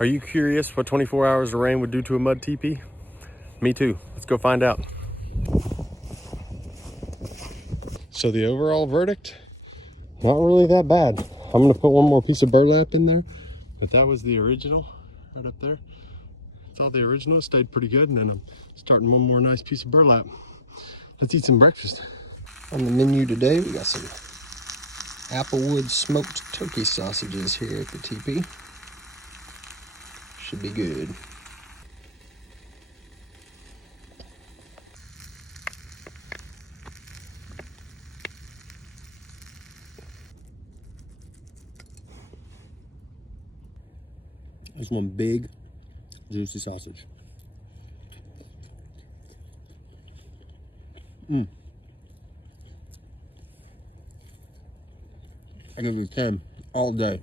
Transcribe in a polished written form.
Are you curious what 24 hours of rain would do to a mud teepee? Me too. Let's go find out. So the overall verdict, not really that bad. I'm gonna put one more piece of burlap in there, but that was the original right up there. It's all the original. It stayed pretty good, and then I'm starting one more nice piece of burlap. Let's eat some breakfast. On the menu today, we got some applewood smoked turkey sausages here at the teepee. Should be good. There's one big, juicy sausage. I give you 10 all day.